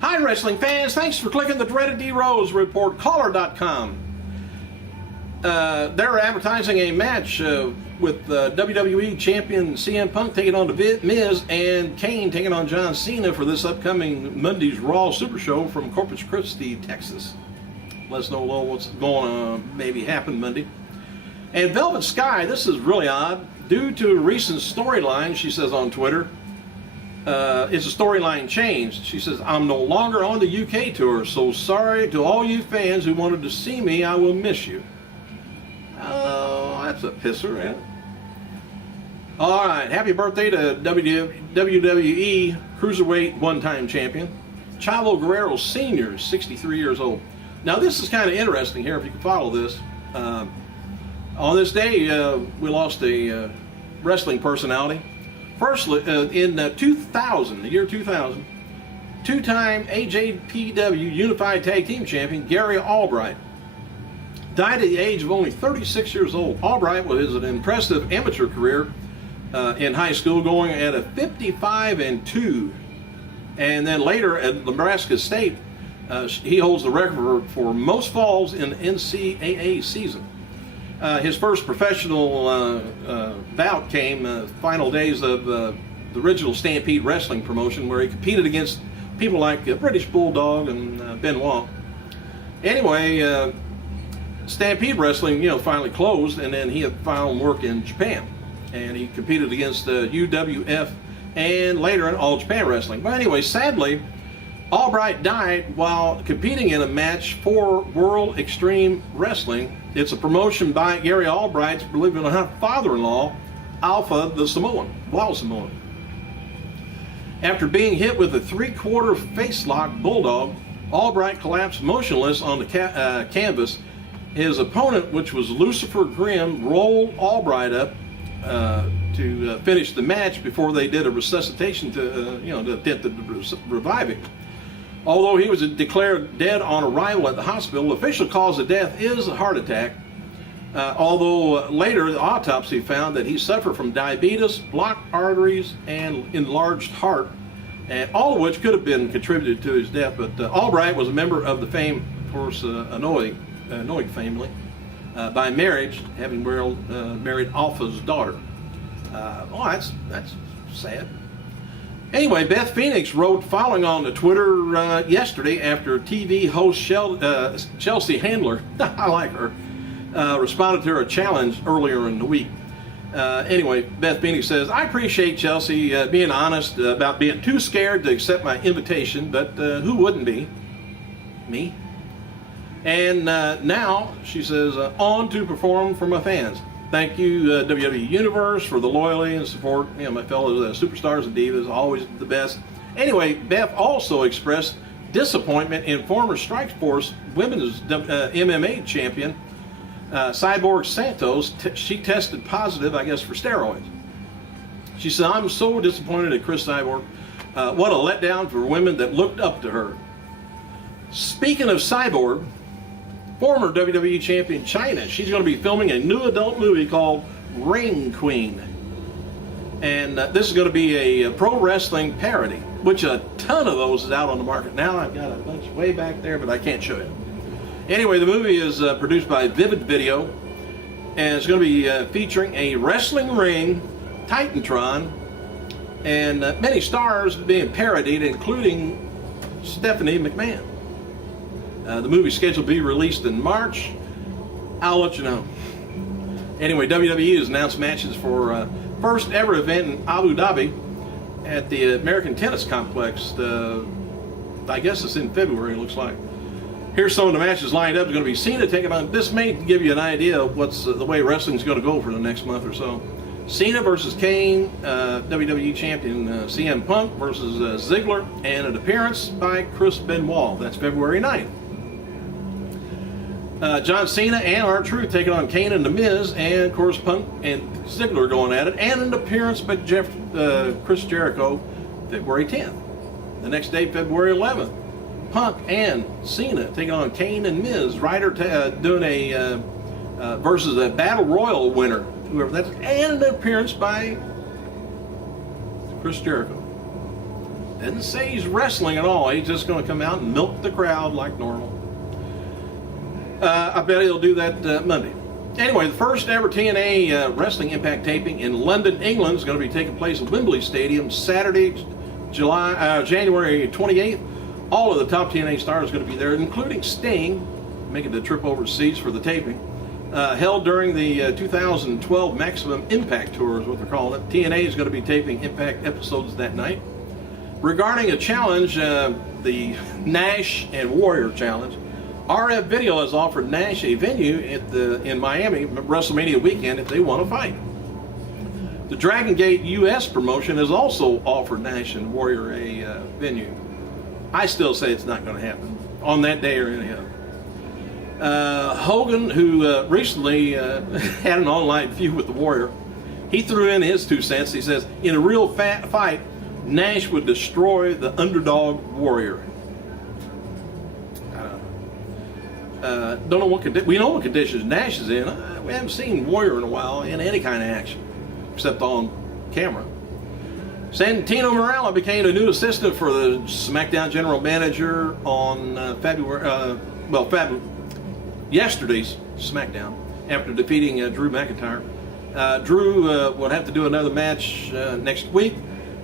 Hi, wrestling fans. Thanks for clicking the dreaded D Rose report, caller.com. They're advertising a match with WWE champion CM Punk taking on The Miz and Kane taking on John Cena for this upcoming Monday's Raw Super Show from Corpus Christi, Texas. Let us know what's going on, maybe happen Monday. And Velvet Sky, this is really odd. Due to a recent storyline, she says on Twitter, it's a storyline change. She says, I'm no longer on the UK tour, so sorry to all you fans who wanted to see me. I will miss you. Oh, that's a pisser, yeah. All right, happy birthday to WWE Cruiserweight one-time champion Chavo Guerrero Sr., 63 years old. Now, this is kind of interesting here, if you can follow this. On this day, we lost a wrestling personality. Firstly, in 2000, the year 2000, two-time AJPW Unified Tag Team Champion Gary Albright died at the age of only 36 years old. Albright was an impressive amateur career in high school, going at a 55-2, and then later at Nebraska State, he holds the record for most falls in NCAA season. His first professional bout came final days of the original Stampede Wrestling promotion, where he competed against people like British Bulldog and Benoit. Anyway, Stampede Wrestling, finally closed, and then he had found work in Japan, and he competed against UWF and later in All Japan Wrestling. But anyway, sadly, Albright died while competing in a match for World Extreme Wrestling. It's a promotion by Gary Albright's, believe it or not, father-in-law, Alpha the Samoan, Wild Samoan. After being hit with a three-quarter face-lock bulldog, Albright collapsed motionless on the canvas. His opponent, which was Lucifer Grimm, rolled Albright up to finish the match before they did a resuscitation to attempt to revive him. Although he was declared dead on arrival at the hospital, the official cause of death is a heart attack. Although later the autopsy found that he suffered from diabetes, blocked arteries, and enlarged heart, and all of which could have been contributed to his death. But Albright was a member of the famed, of course, Anoa'i family by marriage, having married Alpha's daughter. That's sad. Anyway, Beth Phoenix wrote following on the Twitter yesterday after TV host Chelsea Handler, I like her, responded to her challenge earlier in the week. Anyway, Beth Phoenix says, I appreciate Chelsea being honest about being too scared to accept my invitation, but who wouldn't be? Me. And now, she says, on to perform for my fans. Thank you, WWE Universe, for the loyalty and support. My fellow superstars and divas, always the best. Anyway, Beth also expressed disappointment in former Strikeforce women's MMA champion, Cyborg Santos. She tested positive, I guess, for steroids. She said, I'm so disappointed at Chris Cyborg. What a letdown for women that looked up to her. Speaking of Cyborg, former WWE champion Chyna, she's going to be filming a new adult movie called Ring Queen. And this is going to be a pro wrestling parody, which a ton of those is out on the market now. I've got a bunch way back there, but I can't show you. Anyway, the movie is produced by Vivid Video, and it's going to be featuring a wrestling ring, Titantron, and many stars being parodied, including Stephanie McMahon. The movie's scheduled to be released in March. I'll let you know. Anyway, WWE has announced matches for first ever event in Abu Dhabi at the American Tennis Complex. I guess it's in February, it looks like. Here's some of the matches lined up. It's going to be Cena taking on, this may give you an idea of what's the way wrestling's going to go for the next month or so. Cena versus Kane, WWE champion CM Punk versus Ziggler, and an appearance by Chris Benoit. That's February 9th. John Cena and R-Truth taking on Kane and The Miz, and of course Punk and Ziggler going at it, and an appearance by Chris Jericho, February 10th. The next day, February 11th, Punk and Cena taking on Kane and Miz. Ryder doing a versus a Battle Royal winner, whoever that's, and an appearance by Chris Jericho. Didn't say he's wrestling at all. He's just going to come out and milk the crowd like normal. I bet he'll do that Monday. Anyway, the first ever TNA Wrestling Impact taping in London, England is going to be taking place at Wembley Stadium Saturday, January 28th. All of the top TNA stars are going to be there, including Sting, making the trip overseas for the taping. Held during the 2012 Maximum Impact Tour is what they're calling it. TNA is going to be taping Impact episodes that night. Regarding a challenge, the Nash and Warrior Challenge, RF Video has offered Nash a venue in Miami WrestleMania weekend if they want to fight. The Dragon Gate US promotion has also offered Nash and Warrior a venue. I still say it's not going to happen on that day or any other. Hogan, who recently had an online feud with the Warrior, he threw in his 2 cents. He says, in a real fight, Nash would destroy the underdog Warrior. Don't know what we know what conditions Nash is in. We haven't seen Warrior in a while in any kind of action, except on camera. Santino Marella became a new assistant for the SmackDown general manager on yesterday's SmackDown after defeating Drew McIntyre. Drew would have to do another match next week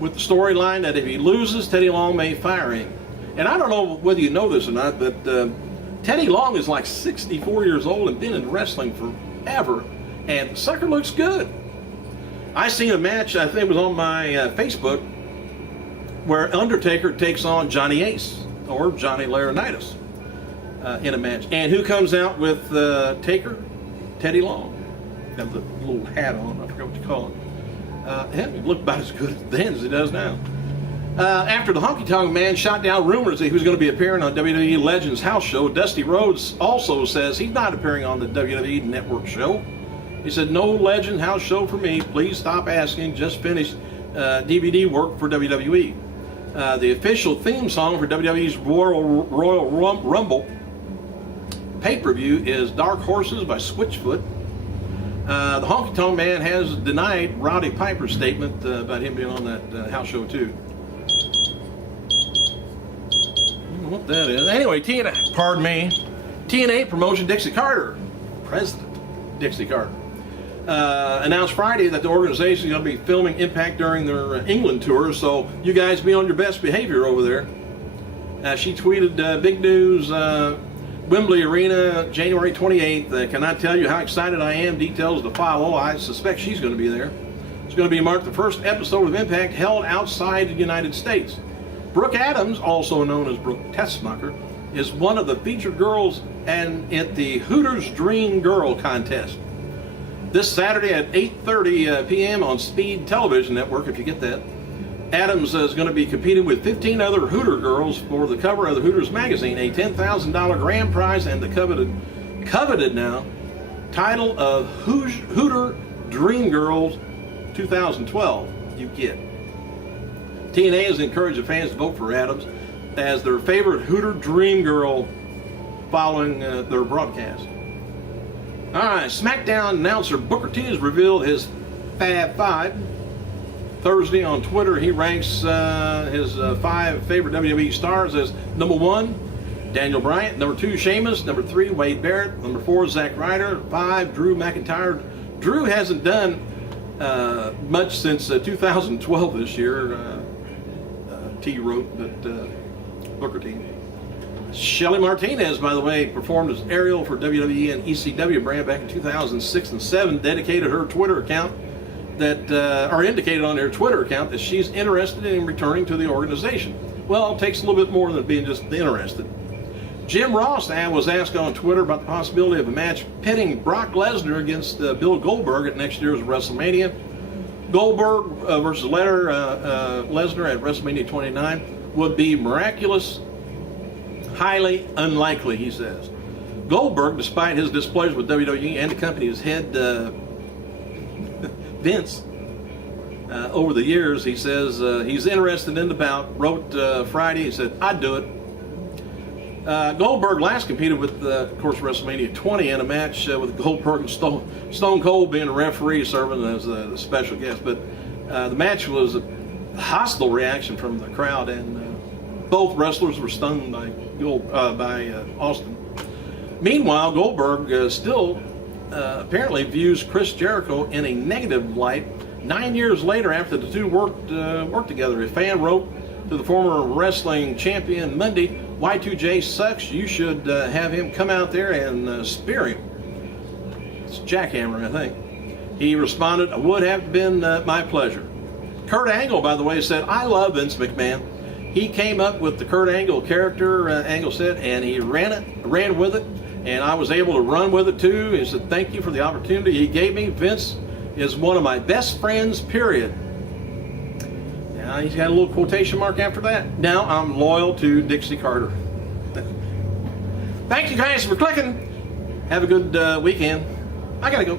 with the storyline that if he loses, Teddy Long may fire him. And I don't know whether you know this or not, but Teddy Long is like 64 years old and been in wrestling forever, and the sucker looks good. I seen a match, I think it was on my Facebook, where Undertaker takes on Johnny Ace, or Johnny Laurinaitis, in a match. And who comes out with Taker? Teddy Long. Got the little hat on, I forget what you call it. He looked about as good then as he does now. After the Honky Tonk Man shot down rumors that he was going to be appearing on WWE Legends House Show, Dusty Rhodes also says he's not appearing on the WWE Network show. He said, no Legend House Show for me. Please stop asking. Just finished DVD work for WWE. The official theme song for WWE's Royal Rumble pay-per-view is Dark Horses by Switchfoot. The Honky Tonk Man has denied Roddy Piper's statement about him being on that house show too. What that is. Anyway, TNA promotion Dixie Carter, President Dixie Carter, announced Friday that the organization is going to be filming Impact during their England tour, so you guys be on your best behavior over there. She tweeted, big news, Wembley Arena, January 28th. Cannot tell you how excited I am. Details to follow. I suspect she's going to be there. It's going to be marked the first episode of Impact held outside the United States. Brooke Adams, also known as Brooke Tessmacher, is one of the featured girls at the Hooters Dream Girl contest. This Saturday at 8:30 p.m. on Speed Television Network, if you get that. Adams is going to be competing with 15 other Hooter girls for the cover of the Hooters magazine, a $10,000 grand prize, and the coveted now title of Hooter Dream Girls 2012. You get. TNA has encouraged the fans to vote for Adams as their favorite Hooter Dream Girl following their broadcast. All right, SmackDown announcer Booker T has revealed his Fab Five. Thursday on Twitter, he ranks his 5 favorite WWE stars as number 1, Daniel Bryan; number 2, Sheamus; number 3, Wade Barrett; number 4, Zack Ryder; 5, Drew McIntyre. Drew hasn't done much since 2012 this year. T wrote that Booker T. Shelly Martinez, by the way, performed as Ariel for WWE and ECW brand back in 2006 and 7, dedicated her Twitter account or indicated on her Twitter account that she's interested in returning to the organization. Well, it takes a little bit more than being just interested. Jim Ross was asked on Twitter about the possibility of a match pitting Brock Lesnar against Bill Goldberg at next year's WrestleMania. Goldberg versus Lesnar at WrestleMania 29 would be miraculous, highly unlikely, he says. Goldberg, despite his displeasure with WWE and the company's head, Vince, over the years, he says he's interested in the bout. Wrote Friday, he said, I'd do it. Goldberg last competed with, of course, WrestleMania 20 in a match with Goldberg and Stone Cold being a referee, serving as a special guest. But the match was hostile reaction from the crowd, and both wrestlers were stunned by Austin. Meanwhile, Goldberg still apparently views Chris Jericho in a negative light 9 years later after the two worked together. A fan wrote to the former wrestling champion Monday, "Y2J sucks. You should have him come out there and spear him." It's jackhammer, I think. He responded, "It would have been my pleasure." Kurt Angle, by the way, said, "I love Vince McMahon. He came up with the Kurt Angle character," Angle said, "and he ran with it, and I was able to run with it too." He said, "Thank you for the opportunity he gave me. Vince is one of my best friends, period." Now he's got a little quotation mark after that. "Now I'm loyal to Dixie Carter." Thank you guys for clicking. Have a good weekend. I gotta go.